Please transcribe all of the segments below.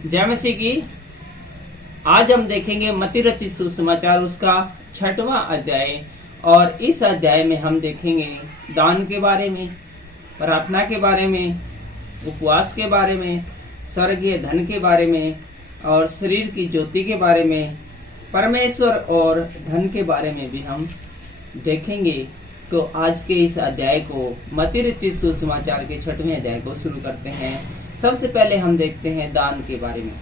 जय मसीह की। आज हम देखेंगे मत्ती रचित सुसमाचार उसका 6वां अध्याय। और इस अध्याय में हम देखेंगे दान के बारे में, प्रार्थना के बारे में, उपवास के बारे में, स्वर्गीय धन के बारे में और शरीर की ज्योति के बारे में, परमेश्वर और धन के बारे में भी हम देखेंगे। तो आज के इस अध्याय को, मत्ती रचित सुसमाचार के 6वें अध्याय को शुरू करते हैं। सबसे पहले हम देखते हैं दान के बारे में।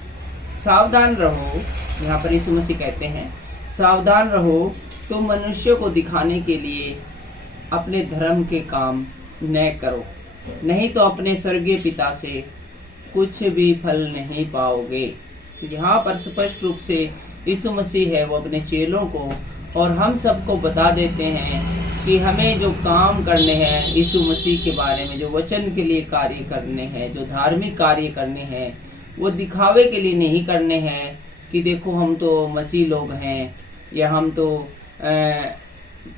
सावधान रहो, यहाँ पर यीशु मसीह कहते हैं सावधान रहो, तुम मनुष्यों को दिखाने के लिए अपने धर्म के काम न करो, नहीं तो अपने स्वर्गीय पिता से कुछ भी फल नहीं पाओगे। यहाँ पर स्पष्ट रूप से यीशु मसीह है वो अपने चेलों को और हम सबको बता देते हैं कि हमें जो काम करने हैं यीशु मसीह के बारे में, जो वचन के लिए कार्य करने हैं, जो धार्मिक कार्य करने हैं, वो दिखावे के लिए नहीं करने हैं कि देखो हम तो मसीह लोग हैं या हम तो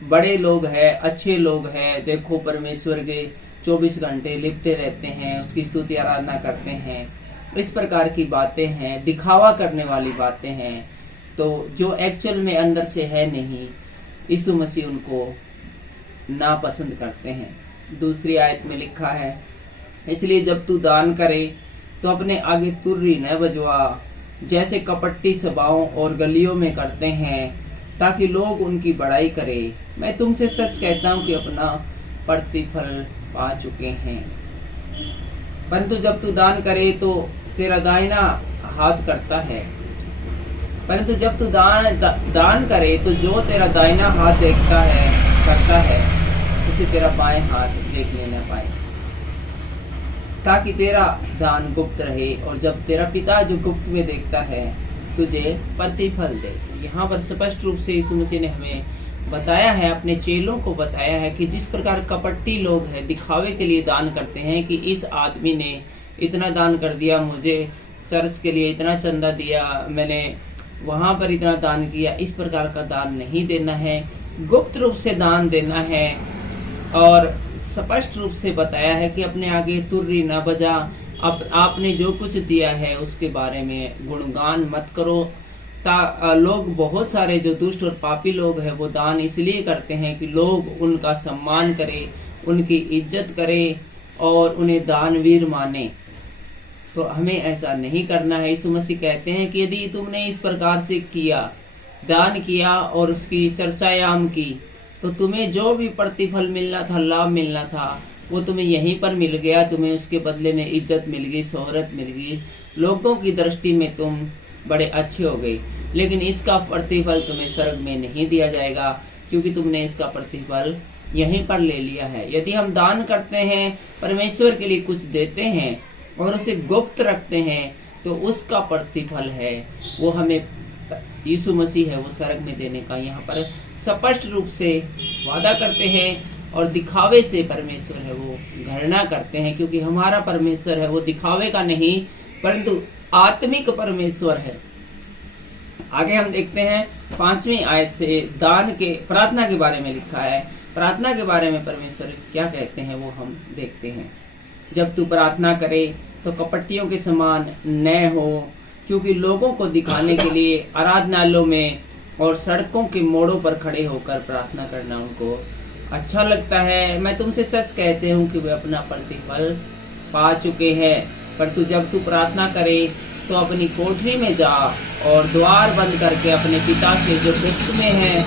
बड़े लोग हैं, अच्छे लोग हैं, देखो परमेश्वर के 24 घंटे लिपटे रहते हैं, उसकी स्तुति आराधना करते हैं। इस प्रकार की बातें हैं, दिखावा करने वाली बातें हैं, तो जो एक्चुअल में अंदर से है नहीं, यीशु मसीह उनको नापसंद करते हैं। दूसरी आयत में लिखा है, इसलिए जब तू दान करे तो अपने आगे तुर्री न बजवा, जैसे कपटी सभाओं और गलियों में करते हैं, ताकि लोग उनकी बड़ाई करें। मैं तुमसे सच कहता हूँ कि अपना प्रतिफल पा चुके हैं। परंतु जब तू दान करे तो तेरा दाहिना हाथ करता है, परंतु जब तू दान करे तो जो तेरा दाहिना हाथ करता है उसे तेरा बाएं हाथ देखने न पाए, ताकि तेरा दान गुप्त रहे और जब तेरा पिता जो गुप्त में देखता है तुझे प्रतिफल दे। यहाँ पर स्पष्ट रूप से यीशु मसीह ने हमें बताया है, अपने चेलों को बताया है कि जिस प्रकार कपटी लोग हैं दिखावे के लिए दान करते हैं कि इस आदमी ने इतना दान कर दिया, मुझे चर्च के लिए इतना चंदा दिया, मैंने वहां पर इतना दान किया, इस प्रकार का दान नहीं देना है, गुप्त रूप से दान देना है। और स्पष्ट रूप से बताया है कि अपने आगे तुर्री न बजा, आपने जो कुछ दिया है उसके बारे में गुणगान मत करो। लोग बहुत सारे जो दुष्ट और पापी लोग हैं वो दान इसलिए करते हैं कि लोग उनका सम्मान करें, उनकी इज्जत करें और उन्हें दानवीर माने। तो हमें ऐसा नहीं करना है। यीशु मसीह कहते हैं कि यदि तुमने इस प्रकार से किया, दान किया और उसकी चर्चायाम की, तो तुम्हें जो भी प्रतिफल मिलना था, लाभ मिलना था, वो तुम्हें यहीं पर मिल गया। तुम्हें उसके बदले में इज्जत मिल गई, शोहरत मिल गई, लोगों की दृष्टि में तुम बड़े अच्छे हो गए। लेकिन इसका प्रतिफल तुम्हें स्वर्ग में नहीं दिया जाएगा, क्योंकि तुमने इसका प्रतिफल यहीं पर ले लिया है। यदि हम दान करते हैं, परमेश्वर के लिए कुछ देते हैं और उसे गुप्त रखते हैं, तो उसका प्रतिफल है वो हमें यीशु मसीह है वो स्वर्ग में देने का यहाँ पर स्पष्ट रूप से वादा करते हैं। और दिखावे से परमेश्वर है वो घृणा करते हैं, क्योंकि हमारा परमेश्वर है वो दिखावे का नहीं परंतु आत्मिक परमेश्वर है। आगे हम देखते हैं 5वीं आयत से प्रार्थना के बारे में लिखा है। प्रार्थना के बारे में परमेश्वर क्या कहते हैं वो हम देखते हैं। जब तू प्रार्थना करे तो कपटियों के समान न हो, क्योंकि लोगों को दिखाने के लिए आराधनालयों में और सड़कों के मोड़ों पर खड़े होकर प्रार्थना करना उनको अच्छा लगता है। मैं तुमसे सच कहते हूँ कि वे अपना प्रतिफल पा चुके हैं। पर तू जब तू प्रार्थना करे तो अपनी कोठरी में जा और द्वार बंद करके अपने पिता से जो गुप्त में है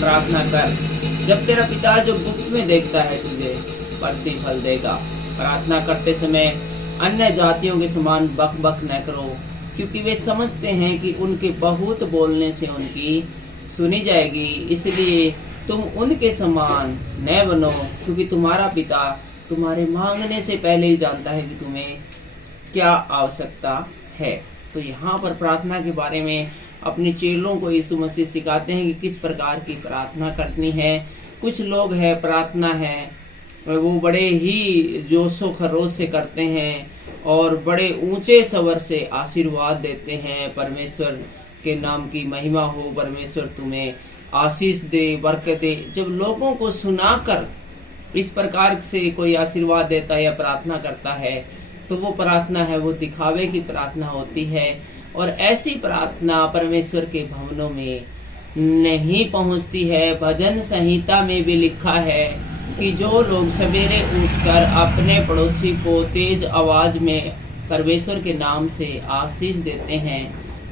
प्रार्थना कर। जब तेरा पिता जो गुप्त में देखता है तुझे प्रतिफल देगा। प्रार्थना करते समय अन्य जातियों के समान बक बक न करो, क्योंकि वे समझते हैं कि उनके बहुत बोलने से उनकी सुनी जाएगी। इसलिए तुम उनके समान न बनो, क्योंकि तुम्हारा पिता तुम्हारे मांगने से पहले ही जानता है कि तुम्हें क्या आवश्यकता है। तो यहाँ पर प्रार्थना के बारे में अपने चेलों को यीशु मसीह सिखाते हैं कि किस प्रकार की प्रार्थना करनी है। कुछ लोग हैं, प्रार्थना है वो बड़े ही जोशो खरोश से करते हैं और बड़े ऊंचे स्वर से आशीर्वाद देते हैं, परमेश्वर के नाम की महिमा हो, परमेश्वर तुम्हें आशीष दे, बरकत दे। जब लोगों को सुनाकर इस प्रकार से कोई आशीर्वाद देता है या प्रार्थना करता है तो वो प्रार्थना है वो दिखावे की प्रार्थना होती है। और ऐसी प्रार्थना परमेश्वर के भवनों में नहीं पहुंचती है। भजन संहिता में भी लिखा है कि जो लोग सवेरे उठकर अपने पड़ोसी को तेज आवाज में परमेश्वर के नाम से आशीष देते हैं,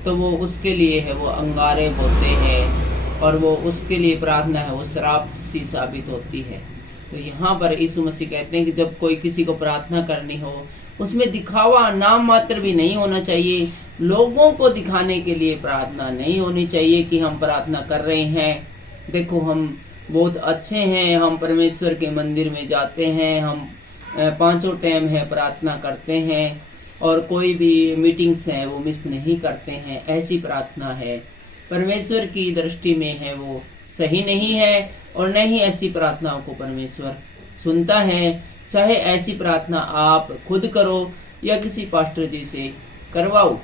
तो वो उसके लिए है वो अंगारे बोते हैं, और वो उसके लिए प्रार्थना है वो शराब सी साबित होती है। तो यहाँ पर यीशु मसीह कहते हैं कि जब कोई किसी को प्रार्थना करनी हो, उसमें दिखावा नाम मात्र भी नहीं होना चाहिए। लोगों को दिखाने के लिए प्रार्थना नहीं होनी चाहिए कि हम प्रार्थना कर रहे हैं, देखो हम बहुत अच्छे हैं, हम परमेश्वर के मंदिर में जाते हैं, हम 5 टाइम है प्रार्थना करते हैं, और कोई भी मीटिंग्स हैं वो मिस नहीं करते हैं। ऐसी प्रार्थना है परमेश्वर की दृष्टि में है वो सही नहीं है, और न ही ऐसी प्रार्थनाओं को परमेश्वर सुनता है। चाहे ऐसी प्रार्थना आप खुद करो या किसी पास्टर जी से करवाओ,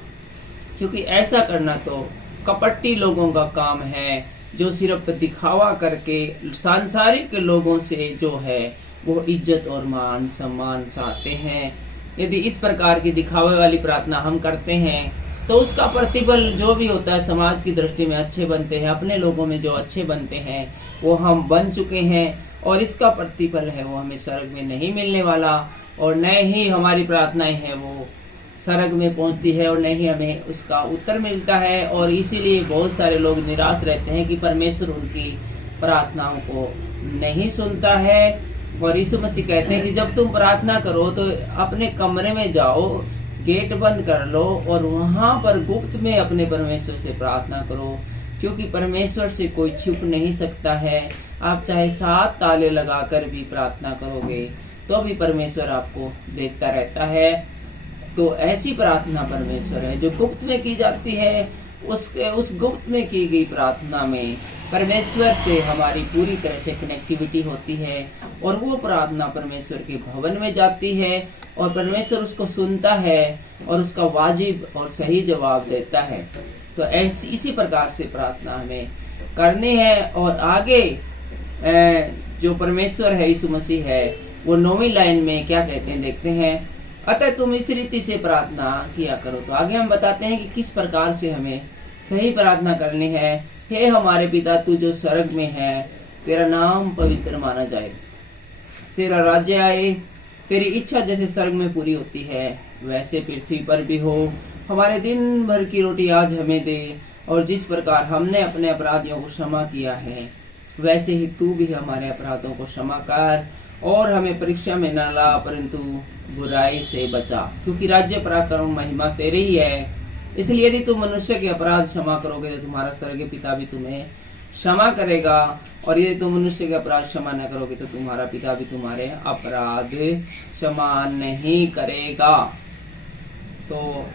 क्योंकि ऐसा करना तो कपटी लोगों का काम है, जो सिर्फ दिखावा करके सांसारिक लोगों से जो है वो इज्जत और मान सम्मान चाहते हैं। यदि इस प्रकार की दिखावे वाली प्रार्थना हम करते हैं तो उसका प्रतिफल जो भी होता है समाज की दृष्टि में अच्छे बनते हैं, अपने लोगों में जो अच्छे बनते हैं वो हम बन चुके हैं, और इसका प्रतिफल है वो हमें स्वर्ग में नहीं मिलने वाला, और न ही हमारी प्रार्थनाएं हैं वो स्वर्ग में पहुंचती है, और न ही हमें उसका उत्तर मिलता है। और इसीलिए बहुत सारे लोग निराश रहते हैं कि परमेश्वर उनकी प्रार्थनाओं को नहीं सुनता है। और यीशु मसीह कहते हैं कि जब तुम प्रार्थना करो तो अपने कमरे में जाओ, गेट बंद कर लो, और वहां पर गुप्त में अपने परमेश्वर से प्रार्थना करो, क्योंकि परमेश्वर से कोई छुप नहीं सकता है। आप चाहे 7 ताले लगाकर भी प्रार्थना करोगे तो भी परमेश्वर आपको देखता रहता है। तो ऐसी प्रार्थना परमेश्वर है जो गुप्त में की जाती है। उस गुप्त में की गई प्रार्थना में परमेश्वर से हमारी पूरी तरह से कनेक्टिविटी होती है, और वो प्रार्थना परमेश्वर के भवन में जाती है, और परमेश्वर उसको सुनता है और उसका वाजिब और सही जवाब देता है। तो ऐसी इसी प्रकार से प्रार्थना हमें करनी है। और आगे जो परमेश्वर है यीशु मसीह है वो 9वीं लाइन में क्या कहते हैं देखते हैं। अतः तुम इस रीति से प्रार्थना किया करो। तो आगे हम बताते हैं कि किस प्रकार से हमें सही प्रार्थना करनी है। हे हमारे पिता तू जो स्वर्ग में है, तेरा नाम पवित्र माना जाए, तेरा राज्य आए, तेरी इच्छा जैसे स्वर्ग में पूरी होती है वैसे पृथ्वी पर भी हो। हमारे दिन भर की रोटी आज हमें दे, और जिस प्रकार हमने अपने अपराधियों को क्षमा किया है वैसे ही तू भी हमारे अपराधों को क्षमा कर, और हमें परीक्षा में न ला परंतु बुराई से बचा, क्योंकि राज्य पराक्रम महिमा तेरे ही है। इसलिए यदि तुम मनुष्य के अपराध क्षमा करोगे तो तुम्हारा स्वर्गीय पिता भी तुम्हें क्षमा करेगा, और यदि तुम मनुष्य के अपराध क्षमा न करोगे तो तुम्हारा पिता भी तुम्हारे अपराध क्षमा नहीं करेगा। तो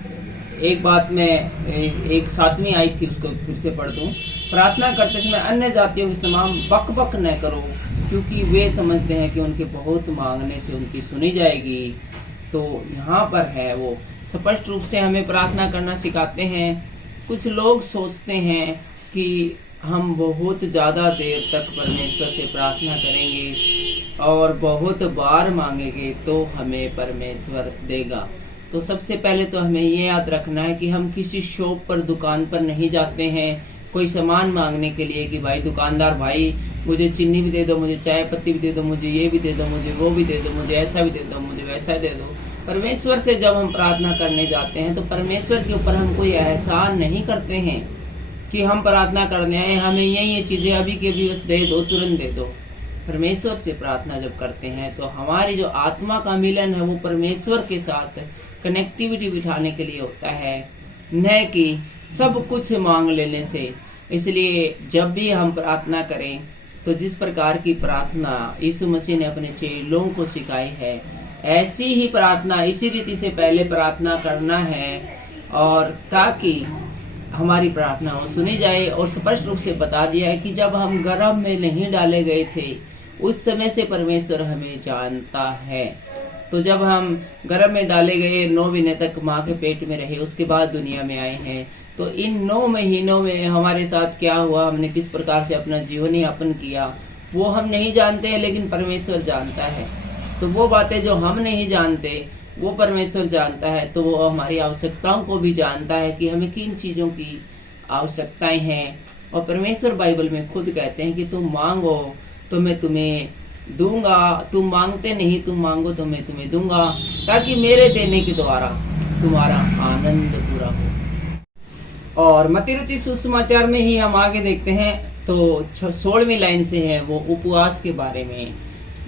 एक बात में एक 7वीं आई थी उसको फिर से पढ़ दूं। प्रार्थना करते समय अन्य जातियों के समान बक बक न करो, क्योंकि वे समझते हैं कि उनके बहुत मांगने से उनकी सुनी जाएगी। तो यहाँ पर है वो स्पष्ट रूप से हमें प्रार्थना करना सिखाते हैं। कुछ लोग सोचते हैं कि हम बहुत ज़्यादा देर तक परमेश्वर से प्रार्थना करेंगे और बहुत बार मांगेंगे तो हमें परमेश्वर देगा। तो सबसे पहले तो हमें ये याद रखना है कि हम किसी शॉप पर दुकान पर नहीं जाते हैं कोई सामान मांगने के लिए कि भाई दुकानदार भाई मुझे चीनी भी दे दो, मुझे चाय पत्ती भी दे दो, मुझे ये भी दे दो, मुझे वो भी दे दो, मुझे ऐसा भी दे दो, मुझे वैसा दे दो। परमेश्वर से जब हम प्रार्थना करने जाते हैं तो परमेश्वर के ऊपर हम कोई एहसान नहीं करते हैं कि हम प्रार्थना करने आए, हमें ये चीज़ें अभी के अभी बस दे दो, तुरंत दे दो। परमेश्वर से प्रार्थना जब करते हैं तो हमारी जो आत्मा का मिलन है वो परमेश्वर के साथ कनेक्टिविटी बिठाने के लिए होता है, न कि सब कुछ मांग लेने से। इसलिए जब भी हम प्रार्थना करें तो जिस प्रकार की प्रार्थना यीशु मसीह ने अपने चेलों को सिखाई है ऐसी ही प्रार्थना इसी रीति से पहले प्रार्थना करना है, और ताकि हमारी प्रार्थना वो सुनी जाए। और स्पष्ट रूप से बता दिया है कि जब हम गर्भ में नहीं डाले गए थे उस समय से परमेश्वर हमें जानता है। तो जब हम गर्भ में डाले गए 9 महीने तक माँ के पेट में रहे, उसके बाद दुनिया में आए हैं, तो इन 9 महीनों में हमारे साथ क्या हुआ, हमने किस प्रकार से अपना जीवन यापन किया वो हम नहीं जानते हैं, लेकिन परमेश्वर जानता है। तो वो बातें जो हम नहीं जानते वो परमेश्वर जानता है, तो वो हमारी आवश्यकताओं को भी जानता है कि हमें किन चीज़ों की आवश्यकताएं हैं। और परमेश्वर बाइबल में खुद कहते हैं कि तुम मांगो तो मैं तुम्हें दूंगा, तुम मांगते नहीं, तुम मांगो तो मैं तुम्हें दूंगा, ताकि मेरे देने के द्वारा तुम्हारा आनंद पूरा हो। और मत्ती रुचि सुसमाचार में ही हम आगे देखते हैं, तो 16वीं लाइन से है, वो उपवास के बारे में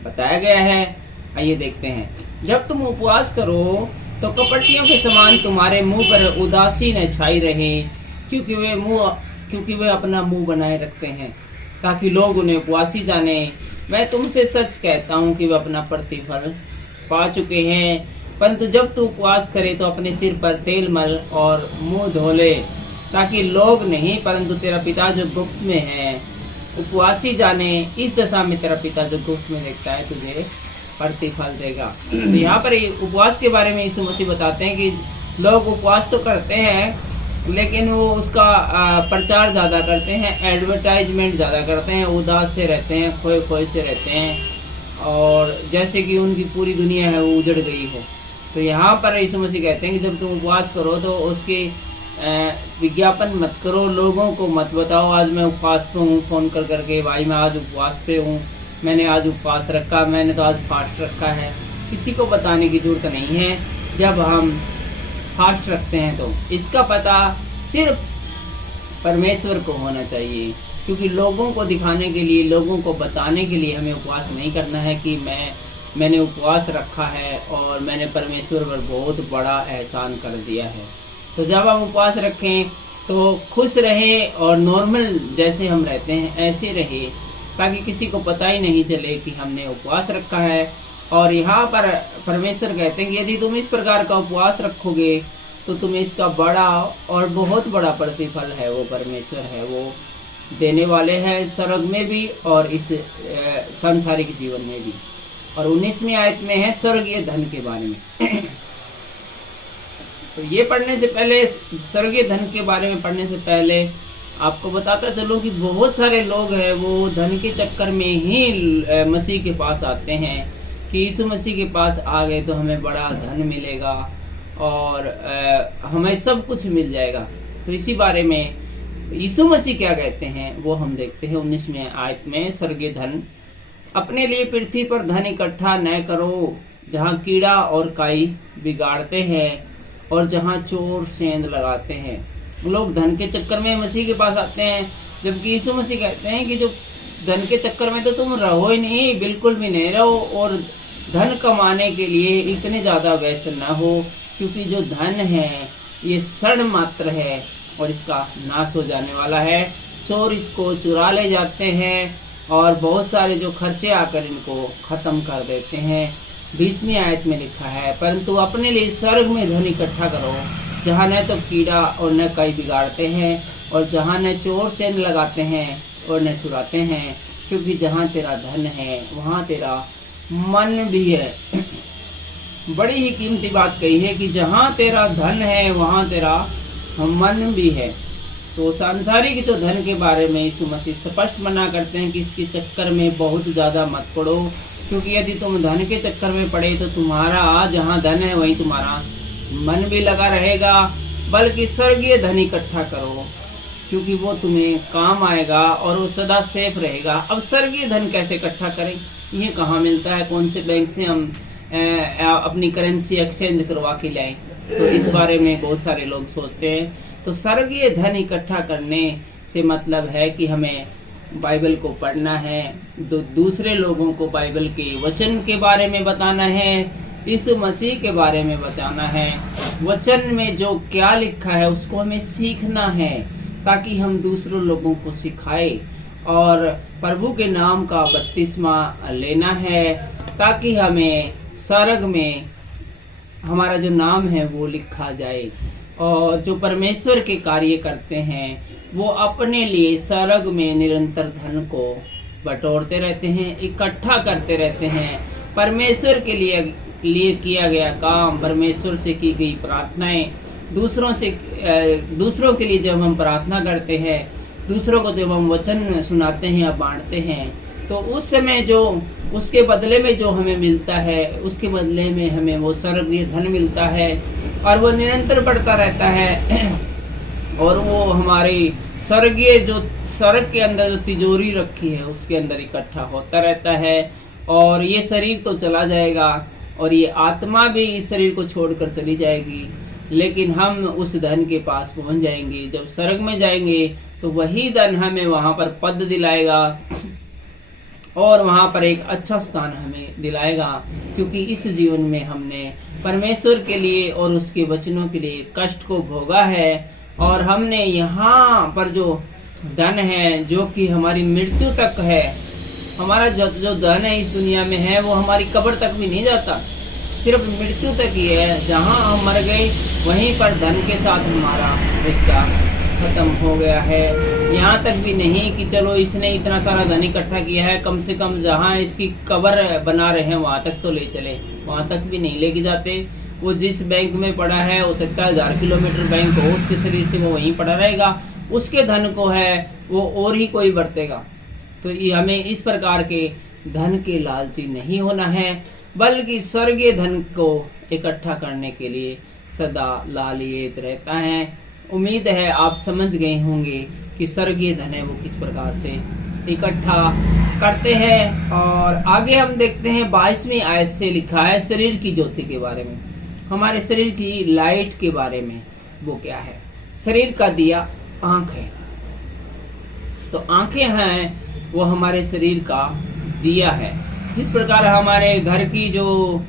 बताया गया है। आइए देखते हैं। जब तुम उपवास करो तो कपटियों के समान तुम्हारे मुंह पर उदासी न छाई रहे, क्योंकि वे अपना मुंह बनाए रखते हैं ताकि लोग उन्हें उपवासी जाने। मैं तुमसे सच कहता हूँ कि वे अपना प्रतिफल पा चुके हैं। परंतु जब तू उपवास करे तो अपने सिर पर तेल मल और मुंह धो ले, ताकि लोग नहीं परंतु तेरा पिता जो गुप्त में है उपवासी जाने। इस दशा में तेरा पिता जो गुप्त में देखता है तुझे प्रतिफल देगा। तो यहाँ पर उपवास के बारे में यीशु मसीह बताते हैं कि लोग उपवास तो करते हैं, लेकिन वो उसका प्रचार ज़्यादा करते हैं, एडवर्टाइजमेंट ज़्यादा करते हैं, उदास से रहते हैं, खोए खोए से रहते हैं, और जैसे कि उनकी पूरी दुनिया है वो उजड़ गई हो। तो यहाँ पर यीशु मसीह कहते हैं कि जब तुम उपवास करो तो उसके विज्ञापन मत करो, लोगों को मत बताओ आज मैं उपवास पे हूँ, फ़ोन कर करके भाई मैं आज उपवास पे हूँ, मैंने आज उपवास रखा, मैंने तो आज फास्ट रखा है। किसी को बताने की ज़रूरत नहीं है। जब हम फास्ट रखते हैं तो इसका पता सिर्फ परमेश्वर को होना चाहिए, क्योंकि लोगों को दिखाने के लिए, लोगों को बताने के लिए हमें उपवास नहीं करना है कि मैंने उपवास रखा है और मैंने परमेश्वर पर बहुत बड़ा एहसान कर दिया है। तो जब हम उपवास रखें तो खुश रहें और नॉर्मल जैसे हम रहते हैं ऐसे रहे, ताकि किसी को पता ही नहीं चले कि हमने उपवास रखा है। और यहाँ पर परमेश्वर कहते हैं कि यदि तुम इस प्रकार का उपवास रखोगे तो तुम्हें इसका बड़ा और बहुत बड़ा प्रतिफल है, वो परमेश्वर है, वो देने वाले हैं स्वर्ग में भी और इस सांसारिक जीवन में भी। और 19वीं आयत में है स्वर्गीय धन के बारे में। तो ये पढ़ने से पहले, स्वर्गीय धन के बारे में पढ़ने से पहले आपको बताता चलो कि बहुत सारे लोग हैं वो धन के चक्कर में ही मसीह के पास आते हैं कि यीशु मसीह के पास आ गए तो हमें बड़ा धन मिलेगा और हमें सब कुछ मिल जाएगा। तो इसी बारे में यीशु मसीह क्या कहते हैं वो हम देखते हैं 19वीं आयत में। स्वर्गीय धन, अपने लिए पृथ्वी पर धन इकट्ठा न करो, जहाँ कीड़ा और काई बिगाड़ते हैं और जहाँ चोर सेंध लगाते हैं। लोग धन के चक्कर में मसीह के पास आते हैं, जबकि यीशु मसीह कहते हैं कि जो धन के चक्कर में तो तुम रहो ही नहीं, बिल्कुल भी नहीं रहो, और धन कमाने के लिए इतने ज़्यादा व्यस्त न हो, क्योंकि जो धन है ये क्षण मात्र है और इसका नाश हो जाने वाला है। चोर इसको चुरा ले जाते हैं और बहुत सारे जो खर्चे आकर इनको ख़त्म कर देते हैं। 20वीं आयत में लिखा है, परंतु अपने लिए स्वर्ग में धन इकट्ठा करो, जहाँ न तो कीड़ा और न काई बिगाड़ते हैं और जहाँ न चोर सेंध लगाते हैं और न चुराते हैं, क्योंकि जहाँ तेरा धन है वहाँ तेरा मन भी है। बड़ी ही कीमती बात कही है कि जहाँ तेरा धन है वहाँ तेरा मन भी है। तो सांसारिक जो धन के बारे में यीशु मसीह स्पष्ट मना करते हैं कि इसके चक्कर में बहुत ज़्यादा मत पड़ो, क्योंकि यदि तुम धन के चक्कर में पड़े तो तुम्हारा जहाँ धन है वहीं तुम्हारा मन भी लगा रहेगा। बल्कि स्वर्गीय धन इकट्ठा करो, क्योंकि वो तुम्हें काम आएगा और वो सदा सेफ रहेगा। अब स्वर्गीय धन कैसे इकट्ठा करें, ये कहाँ मिलता है, कौन से बैंक से हम अपनी करेंसी एक्सचेंज करवा के लाएं, तो इस बारे में बहुत सारे लोग सोचते हैं। तो स्वर्गीय धन इकट्ठा करने से मतलब है कि हमें बाइबल को पढ़ना है, दूसरे लोगों को बाइबल के वचन के बारे में बताना है, यीशु मसीह के बारे में बताना है, वचन में जो क्या लिखा है उसको हमें सीखना है, ताकि हम दूसरों लोगों को सिखाएं, और प्रभु के नाम का बपतिस्मा लेना है, ताकि हमें स्वर्ग में हमारा जो नाम है वो लिखा जाए। और जो परमेश्वर के कार्य करते हैं वो अपने लिए स्वर्ग में निरंतर धन को बटोरते रहते हैं, इकट्ठा करते रहते हैं। परमेश्वर के लिए किया गया काम, परमेश्वर से की गई प्रार्थनाएं, दूसरों के लिए जब हम प्रार्थना करते हैं, दूसरों को जब हम वचन सुनाते हैं या बांटते हैं, तो उस समय जो उसके बदले में जो हमें मिलता है, उसके बदले में हमें वो स्वर्गीय धन मिलता है और वो निरंतर बढ़ता रहता है और वो हमारी स्वर्गीय जो स्वर्ग के अंदर जो तिजोरी रखी है उसके अंदर इकट्ठा होता रहता है। और ये शरीर तो चला जाएगा और ये आत्मा भी इस शरीर को छोड़कर चली जाएगी, लेकिन हम उस धन के पास पहुंच जाएंगे। जब स्वर्ग में जाएंगे तो वही धन हमें वहां पर पद दिलाएगा और वहां पर एक अच्छा स्थान हमें दिलाएगा, क्योंकि इस जीवन में हमने परमेश्वर के लिए और उसके वचनों के लिए कष्ट को भोगा है और हमने यहाँ पर जो धन है जो कि हमारी मृत्यु तक है, हमारा जो धन है इस दुनिया में है वो हमारी कब्र तक भी नहीं जाता, सिर्फ मृत्यु तक ही है। जहाँ हम मर गए वहीं पर धन के साथ हमारा रिश्ता खत्म हो गया है। यहाँ तक भी नहीं कि चलो इसने इतना सारा धन इकट्ठा किया है, कम से कम जहाँ इसकी कब्र बना रहे हैं वहाँ तक तो ले चले, वहाँ तक भी नहीं लेके जाते। वो जिस बैंक में पड़ा है हो सकता है 1000 किलोमीटर बैंक हो, उसके शरीर से वो वहीं पड़ा रहेगा, उसके धन को है वो और ही कोई बरतेगा। तो ये हमें इस प्रकार के धन के लालची नहीं होना है, बल्कि स्वर्गीय धन को इकट्ठा करने के लिए सदा लालयित रहता है। उम्मीद है आप समझ गए होंगे कि स्वर्गीय धन है वो किस प्रकार से इकट्ठा करते हैं। और आगे हम देखते हैं 22वीं आयत से लिखा है शरीर की ज्योति के बारे में, हमारे शरीर की लाइट के बारे में। वो क्या है? शरीर का दिया आंख है। तो आंखें हैं वो हमारे शरीर का दिया है। जिस प्रकार हमारे घर की जो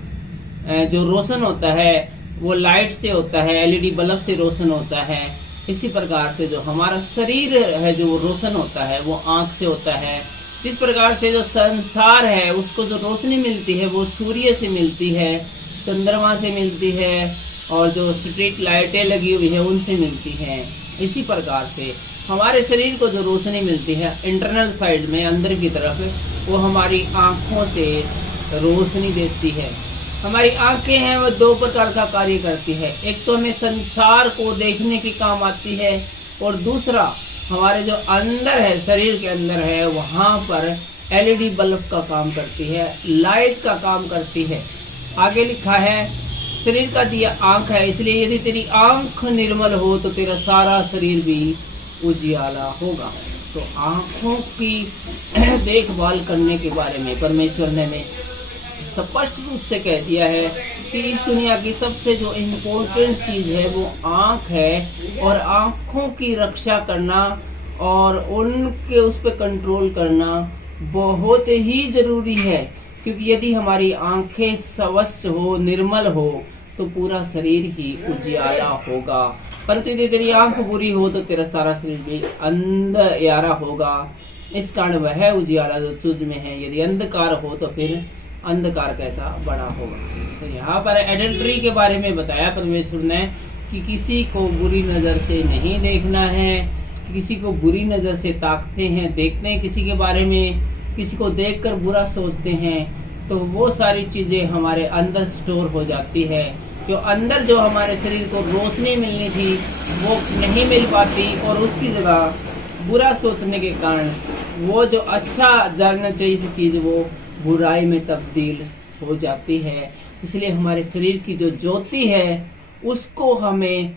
रोशन होता है वो लाइट से होता है, एलईडी बल्ब से रोशन होता है, इसी प्रकार से जो हमारा शरीर है जो रोशन होता है वो आंख से होता है। जिस प्रकार से जो संसार है उसको जो रोशनी मिलती है वो सूर्य से मिलती है, चंद्रमा से मिलती है और जो स्ट्रीट लाइटें लगी हुई है उनसे मिलती हैं। इसी प्रकार से हमारे शरीर को जो रोशनी मिलती है इंटरनल साइड में अंदर की तरफ, वो हमारी आँखों से रोशनी देती है। हमारी आंखें हैं वो दो प्रकार का कार्य करती है, एक तो हमें संसार को देखने के काम आती है और दूसरा हमारे जो अंदर है शरीर के अंदर है वहाँ पर एलईडी बल्ब का काम करती है, लाइट का काम करती है। आगे लिखा है शरीर का दिया आंख है, इसलिए यदि तेरी आंख निर्मल हो तो तेरा सारा शरीर भी उजियाला होगा। तो आंखों की देखभाल करने के बारे में परमेश्वर ने हमें स्पष्ट रूप से कह दिया है कि इस दुनिया की सबसे जो इम्पोर्टेंट चीज़ है वो आँख है, और आँखों की रक्षा करना और उनके उस पर कंट्रोल करना बहुत ही ज़रूरी है। क्योंकि यदि हमारी आँखें स्वस्थ हो, निर्मल हो, तो पूरा शरीर ही उजियाला होगा। परंतु यदि तेरी आँख बुरी हो तो तेरा सारा शरीर भी अंधियारा होगा। इस कारण वह उजियाला जो तुझ में है, यदि अंधकार हो तो फिर अंधकार कैसा बड़ा होगा। तो यहाँ पर एडल्ट्री के बारे में बताया परमेश्वर ने कि किसी को बुरी नज़र से नहीं देखना है, किसी को बुरी नज़र से ताकते हैं, देखते हैं किसी के बारे में, किसी को देखकर बुरा सोचते हैं, तो वो सारी चीज़ें हमारे अंदर स्टोर हो जाती है। जो अंदर जो हमारे शरीर को रोशनी मिलनी थी वो नहीं मिल पाती और उसकी जगह बुरा सोचने के कारण वो जो अच्छा जानना चाहिए थी चीज़ वो बुराई में तब्दील हो जाती है। इसलिए हमारे शरीर की जो ज्योति है उसको हमें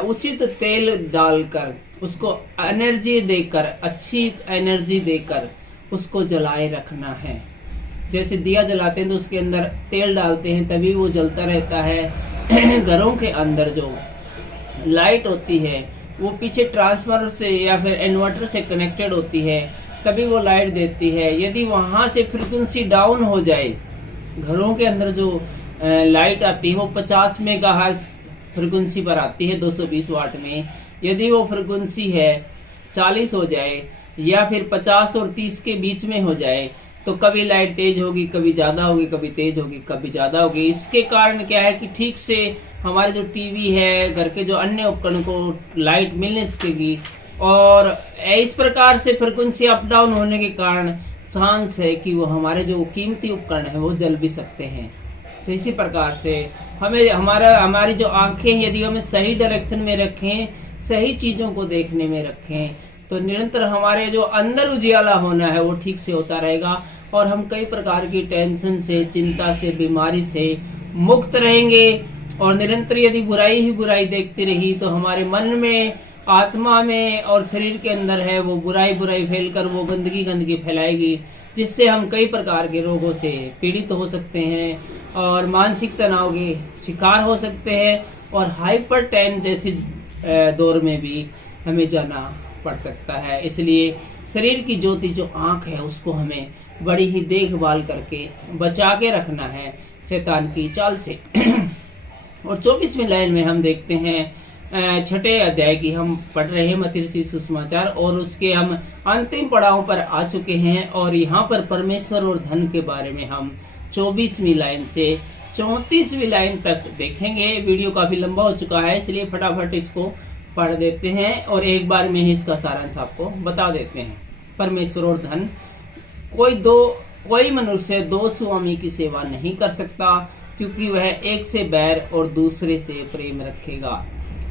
उचित तेल डालकर, उसको एनर्जी देकर, अच्छी एनर्जी देकर उसको जलाए रखना है। जैसे दिया जलाते हैं तो उसके अंदर तेल डालते हैं तभी वो जलता रहता है। घरों के अंदर जो लाइट होती है वो पीछे ट्रांसफार्मर से या फिर इन्वर्टर से कनेक्टेड होती है, तभी वो लाइट देती है। यदि वहाँ से फ्रिक्वेंसी डाउन हो जाए, घरों के अंदर जो लाइट आती है वो 50 मेगाहर्ट्ज फ्रिक्वेंसी पर आती है 220 वाट में, यदि वो फ्रिक्वेंसी है 40 हो जाए या फिर 50 और 30 के बीच में हो जाए तो कभी लाइट तेज होगी, कभी ज़्यादा होगी, कभी तेज होगी, कभी ज़्यादा होगी। इसके कारण क्या है कि ठीक से हमारे जो टीवी है, घर के जो अन्य उपकरण को लाइट मिल नहीं सकेगी, और इस प्रकार से फ्रिक्वेंसी अप डाउन होने के कारण चांस है कि वो हमारे जो कीमती उपकरण हैं वो जल भी सकते हैं। तो इसी प्रकार से हमें हमारी जो आंखें यदि हमें सही डायरेक्शन में रखें, सही चीज़ों को देखने में रखें, तो निरंतर हमारे जो अंदर उजियाला होना है वो ठीक से होता रहेगा और हम कई प्रकार की टेंशन से, चिंता से, बीमारी से मुक्त रहेंगे। और निरंतर यदि बुराई ही बुराई देखती रही तो हमारे मन में, आत्मा में और शरीर के अंदर है वो बुराई बुराई फैलकर वो गंदगी फैलाएगी, जिससे हम कई प्रकार के रोगों से पीड़ित हो सकते हैं और मानसिक तनाव के शिकार हो सकते हैं और हाइपरटेंशन जैसे दौर में भी हमें जाना पड़ सकता है। इसलिए शरीर की ज्योति जो आँख है उसको हमें बड़ी ही देखभाल करके बचा के रखना है शैतान की चाल से। और 24वीं लाइन में हम देखते हैं 6ठे अध्याय की हम पढ़ रहे हैं मत्ती रचित सुसमाचार और उसके हम अंतिम पड़ाव पर आ चुके हैं और यहाँ पर परमेश्वर और धन के बारे में हम 24वीं लाइन से 34वीं लाइन तक देखेंगे। वीडियो काफी लंबा हो चुका है इसलिए फटाफट इसको पढ़ देते हैं और एक बार में ही इसका सारांश आपको बता देते हैं। परमेश्वर और धन, कोई मनुष्य दो स्वामी की सेवा नहीं कर सकता, क्योंकि वह एक से बैर और दूसरे से प्रेम रखेगा,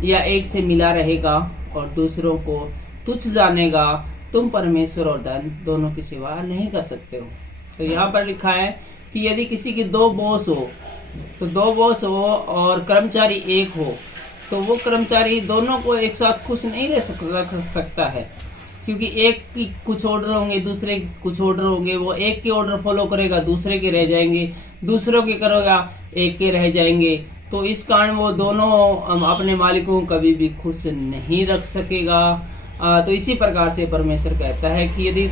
या एक से मिला रहेगा और दूसरों को तुच्छ जानेगा। तुम परमेश्वर और धन दोनों की सेवा नहीं कर सकते हो। तो यहाँ पर लिखा है कि यदि किसी की दो बॉस हो, तो दो बॉस हो और कर्मचारी एक हो, तो वो कर्मचारी दोनों को एक साथ खुश नहीं रख सकता है, क्योंकि एक की कुछ ऑर्डर होंगे, दूसरे के कुछ ऑर्डर होंगे। वो एक के ऑर्डर फॉलो करेगा, दूसरे के रह जाएंगे, दूसरों के करेगा, एक के रह जाएंगे। तो इस कारण वो दोनों अपने मालिकों को कभी भी खुश नहीं रख सकेगा। तो इसी प्रकार से परमेश्वर कहता है कि यदि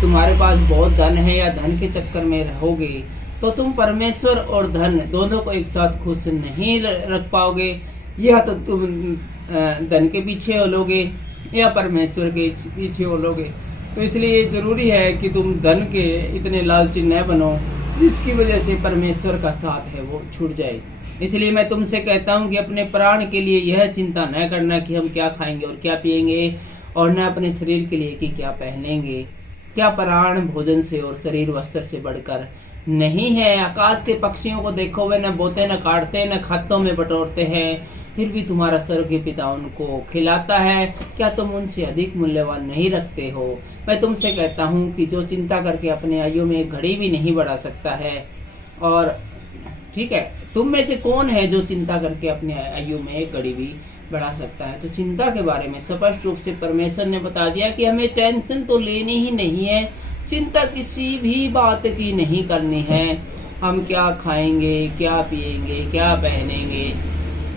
तुम्हारे पास बहुत धन है या धन के चक्कर में रहोगे तो तुम परमेश्वर और धन दोनों को एक साथ खुश नहीं रख पाओगे। या तो तुम धन के पीछे होलोगे या परमेश्वर के पीछे होलोगे। तो इसलिए जरूरी है कि तुम धन के इतने लालची न बनो जिसकी वजह से परमेश्वर का साथ है वो छूट जाए। इसलिए मैं तुमसे कहता हूँ कि अपने प्राण के लिए यह चिंता न करना कि हम क्या खाएंगे और क्या पिएंगे, और न अपने शरीर के लिए कि क्या पहनेंगे। क्या प्राण भोजन से और शरीर वस्त्र से बढ़कर नहीं है। आकाश के पक्षियों को देखो, वे न बोते, न काटते, न खातों में बटोरते हैं, फिर भी तुम्हारा स्वर्गीय पिता उनको खिलाता है। क्या तुम उनसे अधिक मूल्यवान नहीं रखते हो। मैं तुमसे कहता हूँ कि जो चिंता करके अपने आयु में एक घड़ी भी नहीं बढ़ा सकता है, और ठीक है, तुम में से कौन है जो चिंता करके अपने आयु में एक घड़ी भी बढ़ा सकता है। तो चिंता के बारे में स्पष्ट रूप से परमेश्वर ने बता दिया कि हमें टेंशन तो लेनी ही नहीं है, चिंता किसी भी बात की नहीं करनी है। हम क्या खाएंगे, क्या पिएंगे, क्या पहनेंगे,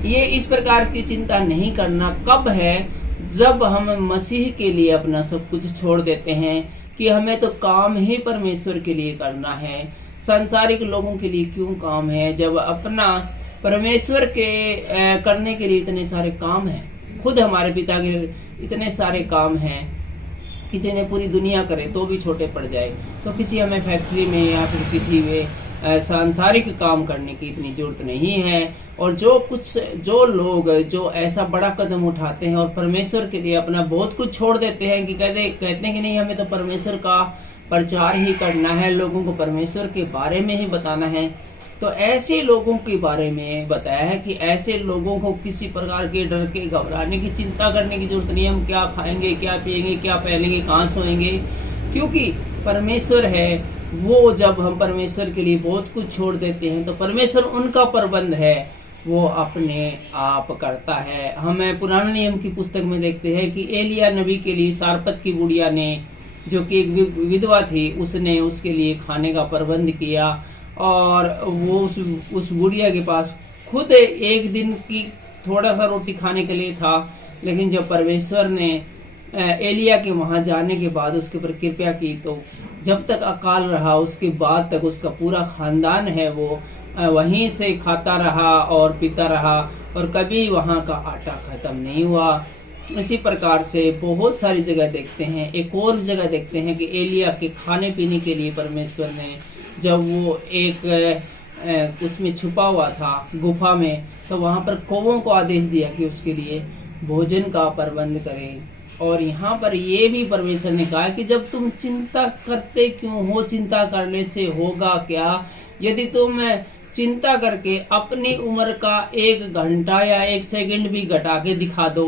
ये इस प्रकार की चिंता नहीं करना कब है, जब हम मसीह के लिए अपना सब कुछ छोड़ देते हैं कि हमें तो काम ही परमेश्वर के लिए करना है, सांसारिक लोगों के लिए क्यों काम है, जब अपना परमेश्वर के करने के लिए इतने सारे काम हैं। खुद हमारे पिता के इतने सारे काम हैं कि जिन्हें पूरी दुनिया करे तो भी छोटे पड़ जाए। तो किसी हमें फैक्ट्री में या फिर किसी में सांसारिक काम करने की इतनी जरूरत नहीं है। और जो लोग जो ऐसा बड़ा कदम उठाते हैं और परमेश्वर के लिए अपना बहुत कुछ छोड़ देते हैं कि कहते हैं कि नहीं, हमें तो परमेश्वर का प्रचार ही करना है, लोगों को परमेश्वर के बारे में ही बताना है, तो ऐसे लोगों के बारे में बताया है कि ऐसे लोगों को किसी प्रकार के डर के, घबराने की, चिंता करने की जरूरत नहीं है। हम क्या खाएंगे, क्या पिएंगे, क्या पहनेंगे, कहाँ सोएंगे, क्योंकि परमेश्वर है वो। जब हम परमेश्वर के लिए बहुत कुछ छोड़ देते हैं तो परमेश्वर उनका प्रबंध है वो अपने आप करता है। हमें पुराने नियम की पुस्तक में देखते हैं कि एलिया नबी के लिए सारपत की बुढ़िया ने, जो कि एक विधवा थी, उसने उसके लिए खाने का प्रबंध किया, और वो उस बुढ़िया के पास खुद एक दिन की थोड़ा सा रोटी खाने के लिए था, लेकिन जब परमेश्वर ने एलिया के वहां जाने के बाद उसके ऊपर कृपा की, तो जब तक अकाल रहा उसके बाद तक उसका पूरा खानदान है वो वहीं से खाता रहा और पीता रहा, और कभी वहां का आटा खत्म नहीं हुआ। इसी प्रकार से बहुत सारी जगह देखते हैं। एक और जगह देखते हैं कि एलिया के खाने पीने के लिए परमेश्वर ने, जब वो एक उसमें छुपा हुआ था गुफा में, तो वहां पर कौवों को आदेश दिया कि उसके लिए भोजन का प्रबंध करें। और यहाँ पर ये भी परमेश्वर ने कहा कि जब तुम चिंता करते क्यों हो, चिंता करने से होगा क्या। यदि तुम चिंता करके अपनी उम्र का 1 घंटा या 1 सेकंड भी घटा के दिखा दो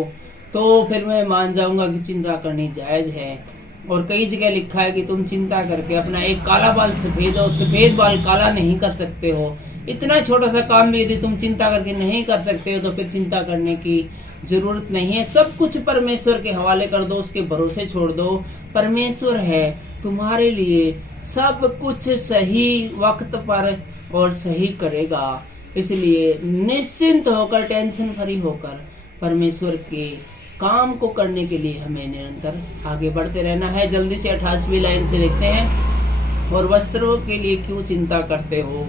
तो फिर मैं मान जाऊंगा कि चिंता करनी जायज है। और कई जगह लिखा है कि तुम चिंता करके अपना एक काला बाल सफेद और सफेद बाल काला नहीं कर सकते हो। इतना छोटा सा काम भी यदि तुम चिंता करके नहीं कर सकते हो तो फिर चिंता करने की जरूरत नहीं है। सब कुछ परमेश्वर के हवाले कर दो, उसके भरोसे छोड़ दो। परमेश्वर है तुम्हारे लिए सब कुछ सही वक्त पर और सही करेगा। इसलिए निश्चिंत होकर, टेंशन फ्री होकर परमेश्वर के काम को करने के लिए हमें निरंतर आगे बढ़ते रहना है। जल्दी से 28वीं लाइन से देखते हैं। और वस्त्रों के लिए क्यों चिंता करते हो,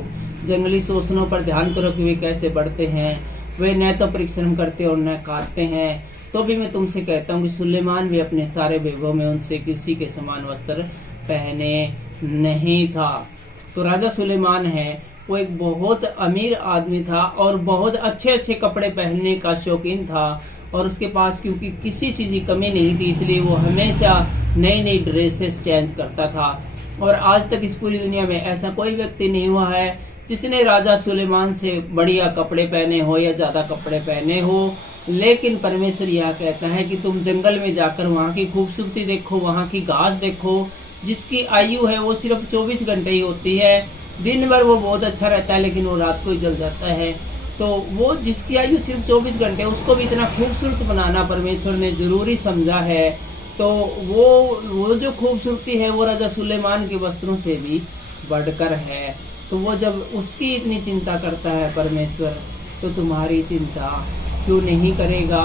जंगली शोषणों पर ध्यान करो कि वे कैसे बढ़ते हैं। वे न तो परिश्रम करते और न काटते हैं, तो भी मैं तुमसे कहता हूँ कि सुलेमान भी अपने सारे वैभव में उनसे किसी के समान वस्त्र पहने नहीं था। तो राजा सुलेमान है वो एक बहुत अमीर आदमी था और बहुत अच्छे अच्छे कपड़े पहनने का शौकीन था। और उसके पास क्योंकि किसी चीज की कमी नहीं थी, इसलिए वो हमेशा नई नई ड्रेसेस चेंज करता था। और आज तक इस पूरी दुनिया में ऐसा कोई व्यक्ति नहीं हुआ है जिसने राजा सुलेमान से बढ़िया कपड़े पहने हो या ज्यादा कपड़े पहने हो। लेकिन परमेश्वर यह कहता है कि तुम जंगल में जाकर वहाँ की खूबसूरती देखो, वहाँ की घास देखो, जिसकी आयु है वो सिर्फ 24 घंटे ही होती है। दिन भर वो बहुत अच्छा रहता है लेकिन वो रात को ही जल जाता है। तो वो जिसकी आयु सिर्फ 24 घंटे, उसको भी इतना खूबसूरत बनाना परमेश्वर ने जरूरी समझा है। तो वो जो खूबसूरती है वो राजा सुलेमान के वस्त्रों से भी बढ़कर है। तो वो जब उसकी इतनी चिंता करता है परमेश्वर, तो तुम्हारी चिंता क्यों नहीं करेगा।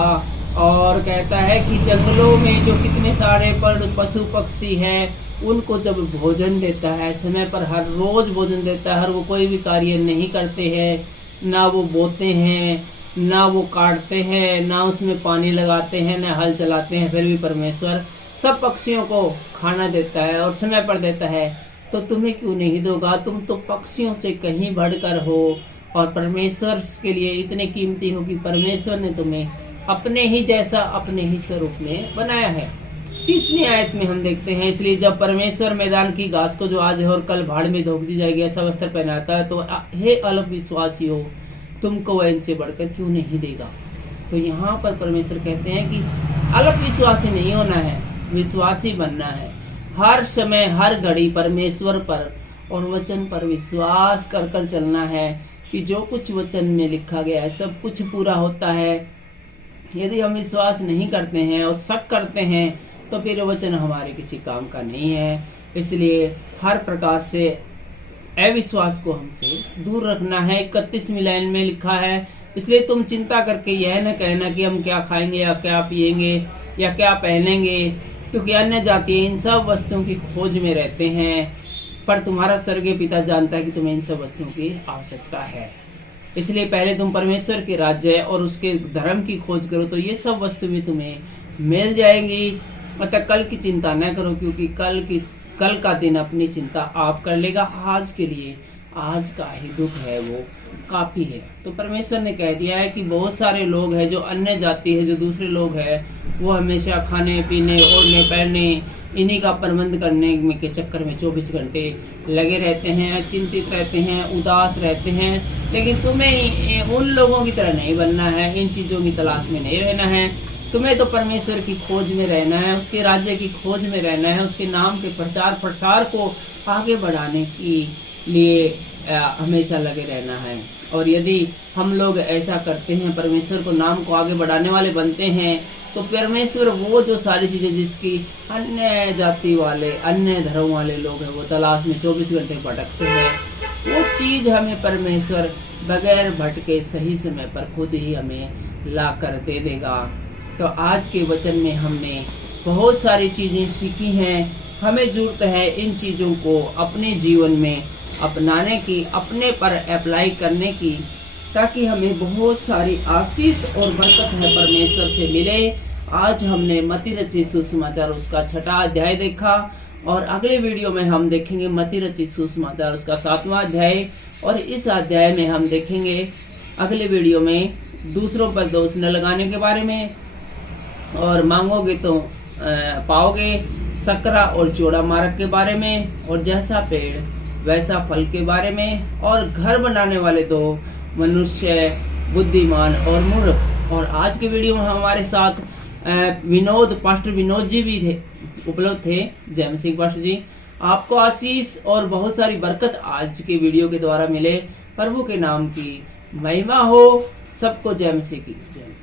और कहता है कि जंगलों में जो कितने सारे पशु पक्षी हैं, उनको जब भोजन देता है समय पर, हर रोज भोजन देता है, हर वो कोई भी कार्य नहीं करते हैं, ना वो बोते हैं, ना वो काटते हैं, ना उसमें पानी लगाते हैं, ना हल चलाते हैं, फिर भी परमेश्वर सब पक्षियों को खाना देता है और समय पर देता है। तो तुम्हें क्यों नहीं दोगा। तुम तो पक्षियों से कहीं बढ़कर हो और परमेश्वर के लिए इतने कीमती हो कि परमेश्वर ने तुम्हें अपने ही जैसा, अपने ही स्वरूप में बनाया है। 30वीं आयत में हम देखते हैं, इसलिए जब परमेश्वर मैदान की घास को जो आज है और कल भाड़ में धोख दी जाएगी ऐसा वस्त्र पहनाता है, तो हे अल्पविश्वासी हो, तुमको वह इनसे बढ़कर क्यों नहीं देगा। तो यहाँ पर परमेश्वर कहते हैं कि अल्पविश्वासी नहीं होना है, विश्वासी बनना है। हर समय हर घड़ी परमेश्वर पर और वचन पर विश्वास कर कर चलना है कि जो कुछ वचन में लिखा गया है सब कुछ पूरा होता है। यदि हम विश्वास नहीं करते हैं और शक करते हैं तो फिर वचन हमारे किसी काम का नहीं है। इसलिए हर प्रकार से अविश्वास को हमसे दूर रखना है। 31वीं लाइन में लिखा है, इसलिए तुम चिंता करके यह न कहना कि हम क्या खाएंगे या क्या पिएंगे या क्या पहनेंगे, क्योंकि अन्य जाति इन सब वस्तुओं की खोज में रहते हैं, पर तुम्हारा स्वर्गीय पिता जानता है कि तुम्हें इन सब वस्तुओं की आवश्यकता है। इसलिए पहले तुम परमेश्वर के राज्य और उसके धर्म की खोज करो, तो ये सब वस्तु भी तुम्हें मिल जाएंगी। मतलब कल की चिंता न करो, क्योंकि कल का दिन अपनी चिंता आप कर लेगा। आज के लिए आज का ही दुख है वो काफी है। तो परमेश्वर ने कह दिया है कि बहुत सारे लोग हैं जो अन्य जाति है, जो दूसरे लोग हैं, वो हमेशा खाने पीने ओढ़ने पहनने इन्हीं का प्रबंध करने में के चक्कर में 24 घंटे लगे रहते हैं, चिंतित रहते हैं, उदास रहते हैं। लेकिन तुम्हें उन लोगों की तरह नहीं बनना है, इन चीज़ों की तलाश में नहीं रहना है। तुम्हें तो परमेश्वर की खोज में रहना है, उसके राज्य की खोज में रहना है, उसके नाम के प्रचार प्रसार को आगे बढ़ाने के लिए हमेशा लगे रहना है। और यदि हम लोग ऐसा करते हैं, परमेश्वर को नाम को आगे बढ़ाने वाले बनते हैं, तो परमेश्वर वो जो सारी चीज़ें जिसकी अन्य जाति वाले, अन्य धर्म वाले लोग हैं वो तलाश में 24 घंटे भटकते हैं, वो चीज़ हमें परमेश्वर बगैर भटके सही समय पर खुद ही हमें ला कर दे देगा। तो आज के वचन में हमने बहुत सारी चीज़ें सीखी हैं। हमें जरूरत है इन चीज़ों को अपने जीवन में अपनाने की, अपने पर अप्लाई करने की, ताकि हमें बहुत सारी आशीष और बरकत है परमेश्वर से मिले। आज हमने मत्ती रचित सुसमाचार उसका 6वां अध्याय देखा और अगले वीडियो में हम देखेंगे मत्ती रचित सुसमाचार उसका 7वां अध्याय। और इस अध्याय में हम देखेंगे अगले वीडियो में दूसरों पर दोष न लगाने के बारे में, और मांगोगे तो पाओगे, सकरा और चौड़ा मार्ग के बारे में, और जैसा पेड़ वैसा फल के बारे में, और घर बनाने वाले दो मनुष्य, बुद्धिमान और मूर्ख। और आज के वीडियो में हमारे साथ विनोद, पास्टर विनोद जी भी थे, उपलब्ध थे। जय मसीह पास्टर जी, आपको आशीष और बहुत सारी बरकत आज के वीडियो के द्वारा मिले। प्रभु के नाम की महिमा हो। सबको जय मसीह की जय।